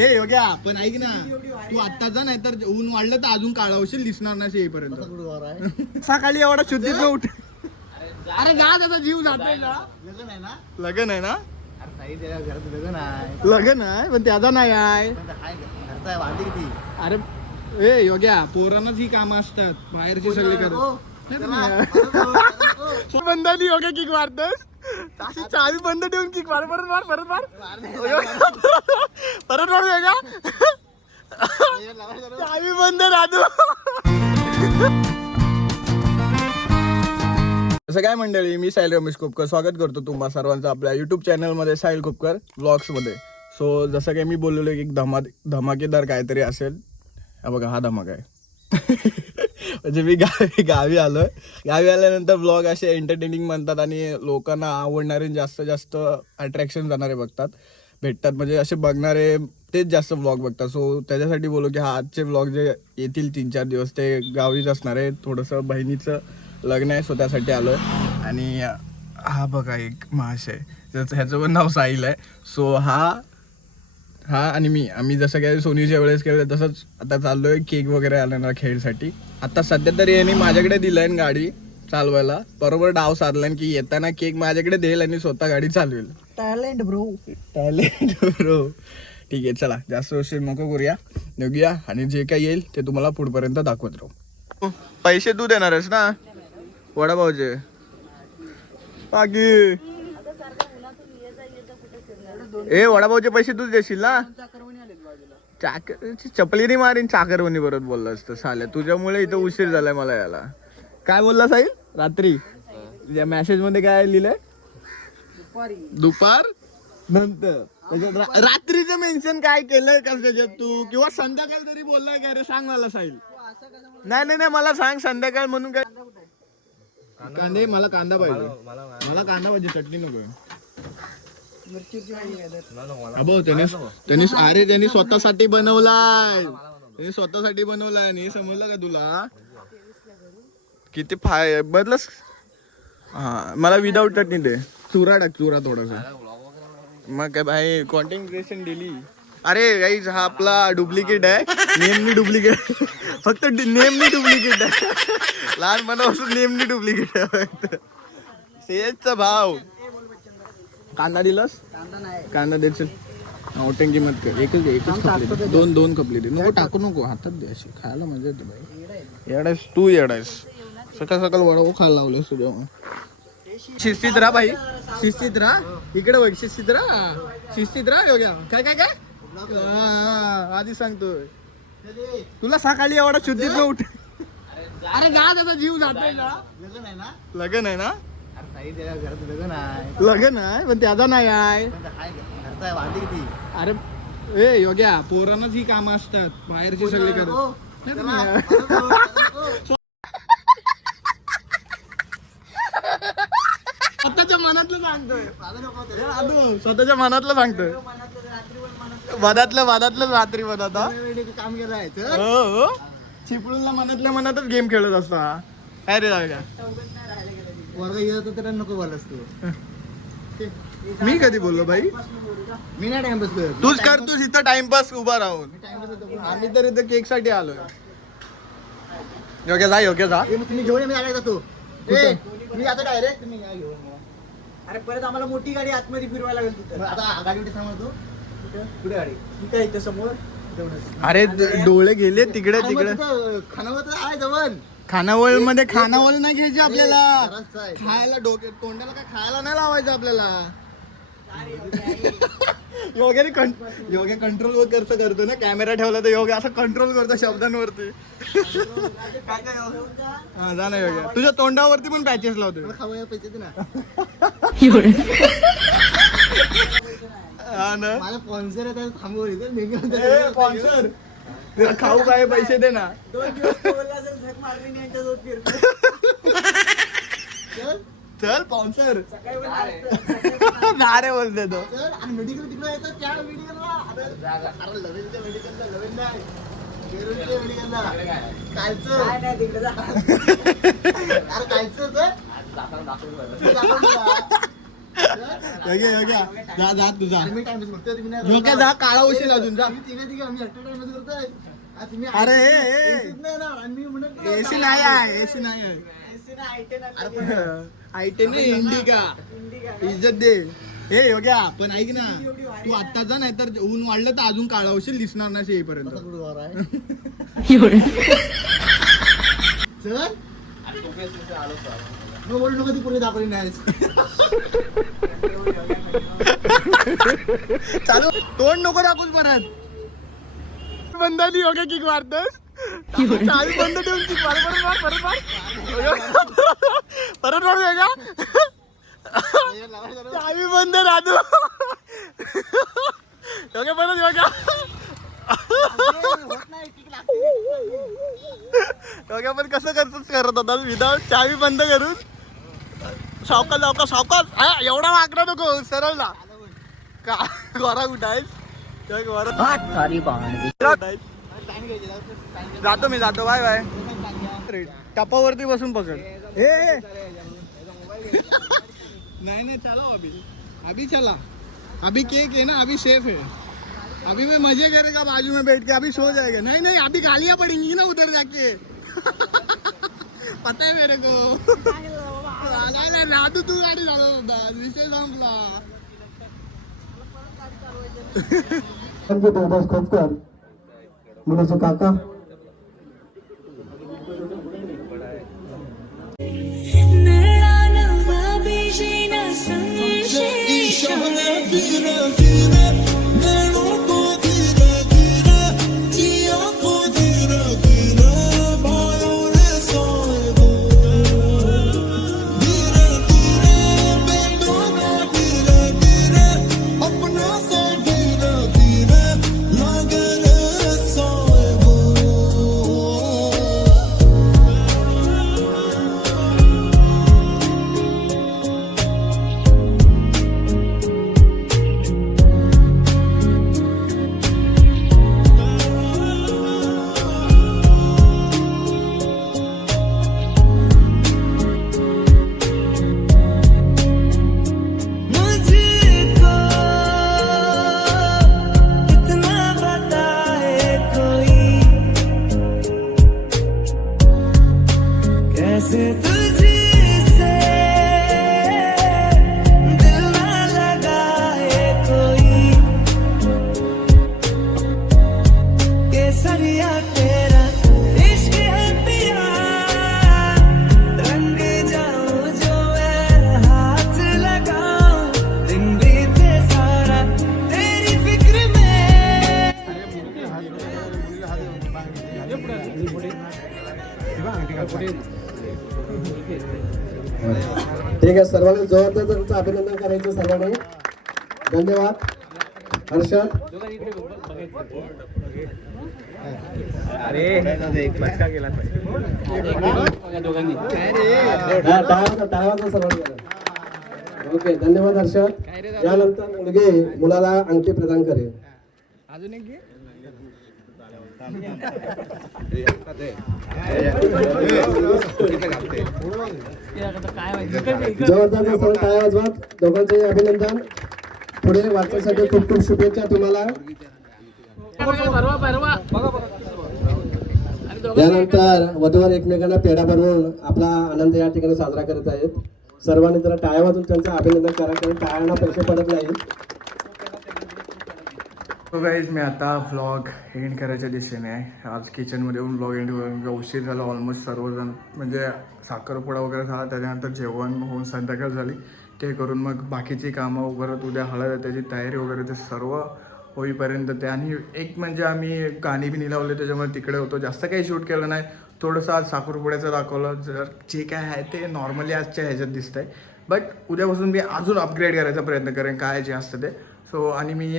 हे योग्या पण ऐक ना, तू आता जा, नाही तर ऊन वाढलं तर अजून काळा होशील, दिसणार नाही येईपर्यंत. सकाळी एवढा शुद्धीत न उठ. अरे जा, त्याचा जीव जातोय ना. लग्न आहे ना, लग्न आहे पण त्याचा नाही आहे. अरे ए योग्या, पोरांनाच ही कामं असतात, बाहेरची सगळी करत. बंदाली योग्या किक मारतोस, चावी बंद ठेवून किक मार. परत मार, परत मार, परत मार योग्या. चावी बंद राहतो. असं काय मंडळी, मी साहिल रमेश खोपकर स्वागत करतो तुम्हा सर्वांचं आपल्या युट्यूब चॅनलमध्ये, साहिल खोपकर ब्लॉग्समध्ये. सो जसं काही मी बोललेलो की धमाकेदार काहीतरी असेल. हा बघा, हा धमाका आहे. म्हणजे मी गावी आल्यानंतर ब्लॉग असे एंटरटेनिंग म्हणतात आणि लोकांना आवडणारे जास्त जास्त अट्रॅक्शन जाणारे भेटतात. म्हणजे असे बघणारे तेच जास्त ब्लॉग बघतात. सो त्याच्यासाठी बोलू की हा आजचे ब्लॉग जे येतील 3-4 दिवस ते गावीच असणार आहे. थोडंसं बहिणीचं लग्न आहे, सो त्यासाठी आलो आहे. आणि हा बघा एक महाशय, ह्याचं पण नाव साहिल आहे. सो हा आणि आम्ही जसं काय सोनीच्या वेळेस केलं तसंच आता चाललोय केक वगैरे आल्यानं खेळसाठी. आता सध्या तरी यांनी माझ्याकडे दिलाय गाडी चालवायला. बरोबर डाव साधलाय की येताना केक माझ्याकडे देईल आणि स्वतः गाडी चालवेल. Talent bro. ठीक आहे, चला जास्त उशीर नको करूया, निघूया आणि जे काही येईल ते तुम्हाला पुढपर्यंत दाखवत राहू. पैसे तू देणारच ना वडापावचे? बाकी ए वडापावचे पैसे तूच देशील ना? चपलीने मारीन चाकरवणी परत बोलला असतं साल्या. तुझ्यामुळे इथं उशीर झालाय मला यायला. काय बोलला साहिल रात्री? तुझ्या मेसेज मध्ये काय लिहिलंय? दुपार नंतर. रात्रीचं मेन्शन काय केलंय का त्याच्यात तू? किंवा संध्याकाळ तरी बोललाय का रे? सांग मला साहिल. नाही मला सांग संध्याकाळ म्हणून काय. कांदे मला कांदा पाहिजे, मला कांदा पाहिजे, चटणी नको. त्यांनी स्वतःसाठी बनवलाय, आणि समजलं का तुला? किती फाय बदलस. हा मला विदाऊट चटणी दे. चुरा टाक, चुरा थोडासा. मग काय भाई, कॉन्टेंट क्रिएशन डेली. अरे गाईज, हा आपला डुप्लिकेट आहे. नेमनी डुप्लिकेट. फक्त नेमनी डुप्लिकेट आहे. लहानपणापासून नेमनी डुप्लिकेट आहे. सेजचा भाव. कांदा दिलास? कांदा द्यायचं औटंगी मत कर. एकच खपली, दोन खपली दे. नको टाकू, नको हातात दे. अशी खायला मजा येते बाई. येडायस तू, येडायस. सकाळ वडापाव खायला लावलेस तुझ्या. शिस्तीत राहा भाई, शिस्तीत राहा. इकडे बघ, शिस्तीत राहा योग्या. काय आधी सांगतोय तुला, सकाळी एवढा शुद्धीत न उठ. अरे जा, त्याचा जीव जातोय ना. लग्न आहे ना, लग्न आहे पण त्याचा नाही आहे. अरे ए योग्या, पोरांनाच ही कामं असतात, बाहेरची सगळी करत. स्वतःच्या मनातलं सांगतोय, स्वतःच्या मनातलं सांगतोय. मनातलं रात्री बनवता काम केलंय. हो, चिपळूणला मनातल्या गेम खेळत असता. काय रे जाऊया, वर्ग येत तर नको बोलस तू. मी कधी बोललो भाई? मी नाही टाइमपास करत. तूच करतोस इथं टाइमपास उभा राहून. आम्ही तर इथं केक साठी आलोय. योग्य जा. तुम्ही घेऊन मी आला जातो. मी आता डायरेक्ट तुम्ही घेऊन. अरे परत आम्हाला मोठी गाडी आतमध्ये फिरवायला लागेल. आता गाडी कुठे सांग तू? कुठे गाडी? तिथे इथे समोर. अरे डोळे गेले तिकडे खानावळ आहे जवळ. खानावळ मध्ये खानावळ नाही घ्यायची आपल्याला. खायला तोंडाला काय खायला नाही लावायचं आपल्याला. योग्य कंट्रोल कसं करतो ना, कॅमेरा ठेवला तर योग्य असं कंट्रोल करतो शब्दांवरती. हा जा ना योग्य, तुझ्या तोंडावरती पण पॅचेस लावतो. हा ना, मला स्पॉन्सर आहे, स्पॉन्सर खाऊ काय पैसे दे ना. 2 दिवस चल स्पॉन्सर नारे बोलते तो. मेडिकल तिकडे येतात त्या मेडिकलला. कालचं अरे कालचं जा जा तुझा जो काय जा काळा उशील अजून जा. अरे एसी नाही आहे, एसी नाही आहे. आयटे नाही इंडिका इज्जत दे. हे योग्या पण ऐक ना, तू आता जा नाही तर ऊन वाढलं तर अजून काळा होशील, दिसणार नाही येईपर्यंत. चल ती पुढे दाखवली नाही. चालू तोंड नको दाखवूच परत. बंदानी योग्य किक मारतोस, चावी बंद ठेवून किक मार. परत मार वेगा. चावी बंद राहतो योग्य परत योग्य योग्य पण कसं करत होता विदाउट चावी बंद करून. सावकाश एवढा वाकडा नको, सरळला का गोरा कुठाय. जातो बाय बाय. टपावरती बसून पकड. नहीं चलो अभी चला. अभी केक है ना, अभी सेफ है. अभी मैं मजे करेगा बाजू में बैठ के, अभी सो जाएगा. नहीं अभी गालियां पड़ेंगी ना उधर जाके. पता है मेरे को. राधू तू गाडी चालवत होता, विषय संपला. खोपकर मुलाचे काका ठीक आहे. सर्वांनी जोरदार त्यांचं अभिनंदन करायचं सर्वांनी. धन्यवाद. हर्षद ओके. धन्यवाद हर्षद. यानंतर मुलगी मुलाला अंगठी प्रदान करेल. अजून एक घे. जोरदार टाळ्या वाजवत दोघांचे अभिनंदन. पुढे वाचण्यासाठी खूप खूप शुभेच्छा तुम्हाला. यानंतर वधूवर एकमेकांना पेढा बनवून आपला आनंद या ठिकाणी साजरा करत आहेत. सर्वांनी जरा टाळ्या वाजवून त्यांचं अभिनंदन करा, कारण टाळ्यांना पैसे पडत नाही. तो गाईज मी आता व्लॉग एंड करायच्या दिशेने आहे. आज किचनमध्ये येऊन व्लॉग एंड करून उशीर झाला. ऑलमोस्ट सर्वजण म्हणजे साखरपुडा वगैरे झाला, त्याच्यानंतर जेवण होऊन संध्याकाळ झाली. ते करून मग बाकीची कामं वगैरे उद्या हळद आहे त्याची तयारी वगैरे ते सर्व होईपर्यंत ते. आणि एक म्हणजे आम्ही गाणी बी लावले त्याच्यामुळे तिकडे होतो, जास्त काही शूट केलं नाही. थोडंसं आज साखरपुड्याचं दाखवलं. जर जे काय आहे ते नॉर्मली आजच्या ह्याच्यात दिसतंय, बट उद्यापासून मी अजून अपग्रेड करायचा प्रयत्न करेन काय जे असतं ते. सो आणि मी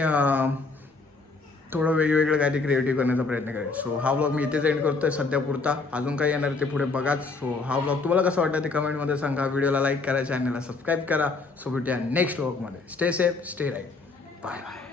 थोडं वेगवेगळं काहीतरी क्रिएटिव्ह करण्याचा प्रयत्न करेन. सो हा व्लॉग मी इथेच एंड करतो आहे सध्या पुरता. अजून काय येणार ते पुढे बघाच. सो हा व्लॉग तुम्हाला कसं वाटतं ते कमेंटमध्ये सांगा. व्हिडिओला लाईक करा, चॅनलला सबस्क्राईब करा. सो भेटूया नेक्स्ट व्लॉगमध्ये. Stay safe, stay right. Bye bye.